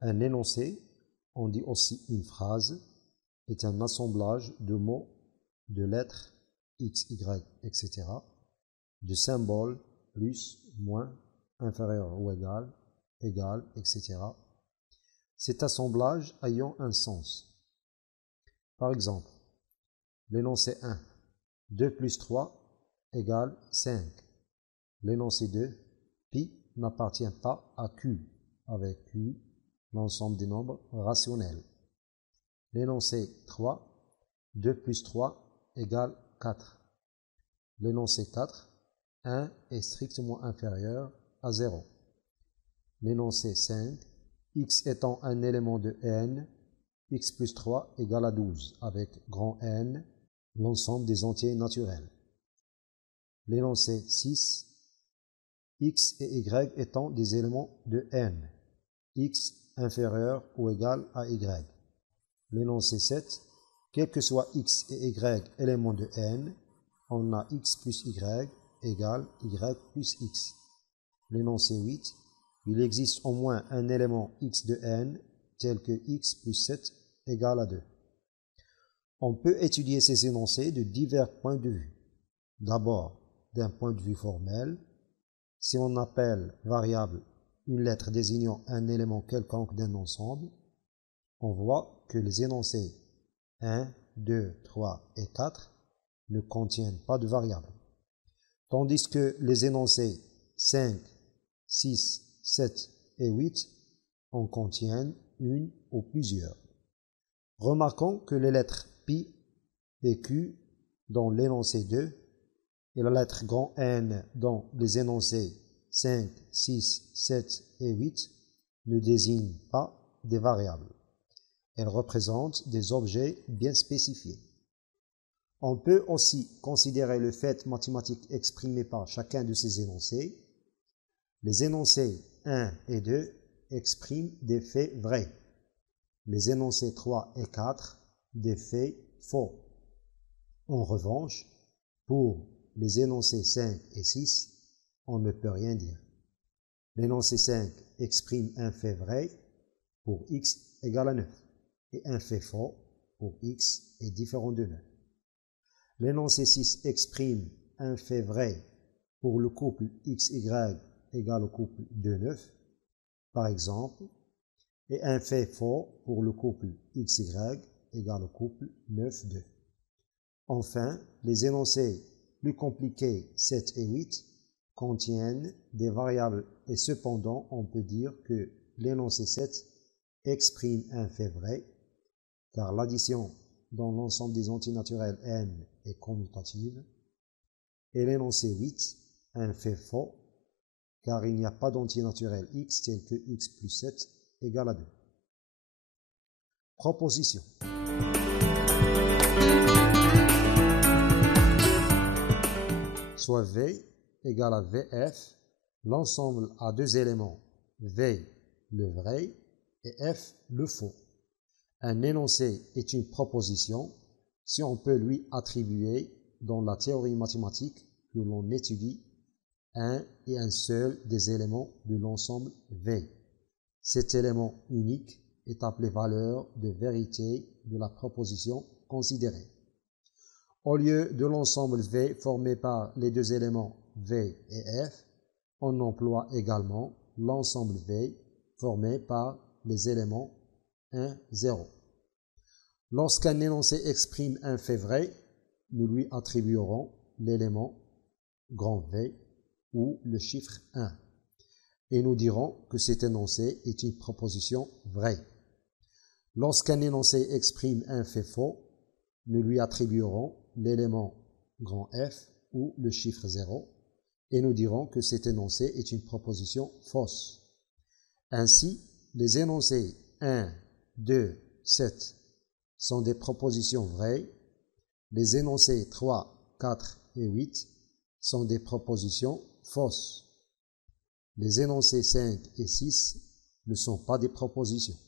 Un énoncé, on dit aussi une phrase, est un assemblage de mots, de lettres, x, y, etc., de symboles, plus, moins, inférieur ou égal, égal, etc. Cet assemblage ayant un sens. Par exemple, l'énoncé 1, 2 plus 3 égale 5. L'énoncé 2, pi n'appartient pas à Q, avec Q, l'ensemble des nombres rationnels. L'énoncé 3, 2 plus 3 égale 4. L'énoncé 4, 1 est strictement inférieur à 0. L'énoncé 5, x étant un élément de n, x plus 3 égale à 12, avec grand N, l'ensemble des entiers naturels. L'énoncé 6, x et y étant des éléments de n, x inférieur ou égal à y. L'énoncé 7, quel que soit x et y éléments de n, on a x plus y égale y plus x. L'énoncé 8, il existe au moins un élément x de n, tel que x plus 7 égale à 2. On peut étudier ces énoncés de divers points de vue. D'abord, d'un point de vue formel, si on appelle variable une lettre désignant un élément quelconque d'un ensemble, on voit que les énoncés 1, 2, 3 et 4 ne contiennent pas de variable, tandis que les énoncés 5, 6, 7 et 8 en contiennent une ou plusieurs. Remarquons que les lettres pi et q dans l'énoncé 2 et la lettre grand N dans les énoncés 5, 6, 7 et 8 ne désignent pas des variables. Elles représentent des objets bien spécifiés. On peut aussi considérer le fait mathématique exprimé par chacun de ces énoncés. Les énoncés 1 et 2 expriment des faits vrais. Les énoncés 3 et 4, des faits faux. En revanche, pour les énoncés 5 et 6, on ne peut rien dire. L'énoncé 5 exprime un fait vrai pour x égale à 9 et un fait faux pour x est différent de 9. L'énoncé 6 exprime un fait vrai pour le couple xy égale au couple 2, 9, par exemple, et un fait faux pour le couple xy égale au couple 9, 2. Enfin, les énoncés plus compliqués 7 et 8 contiennent des variables et cependant on peut dire que l'énoncé 7 exprime un fait vrai car l'addition dans l'ensemble des entiers naturels n est commutative et l'énoncé 8 un fait faux car il n'y a pas d'entier naturel x tel que x plus 7 égale à 2. Proposition. Soit V égale à VF, l'ensemble a deux éléments, V le vrai et F le faux. Un énoncé est une proposition si on peut lui attribuer dans la théorie mathématique que l'on étudie un et un seul des éléments de l'ensemble V. Cet élément unique est appelé valeur de vérité de la proposition considérée. Au lieu de l'ensemble V formé par les deux éléments V et F, on emploie également l'ensemble V formé par les éléments 1, 0. Lorsqu'un énoncé exprime un fait vrai, nous lui attribuerons l'élément grand V ou le chiffre 1 et nous dirons que cet énoncé est une proposition vraie. Lorsqu'un énoncé exprime un fait faux, nous lui attribuerons l'élément grand F ou le chiffre 0 et nous dirons que cet énoncé est une proposition fausse. Ainsi, les énoncés 1, 2, 7 sont des propositions vraies, les énoncés 3, 4 et 8 sont des propositions fausses. Les énoncés 5 et 6 ne sont pas des propositions.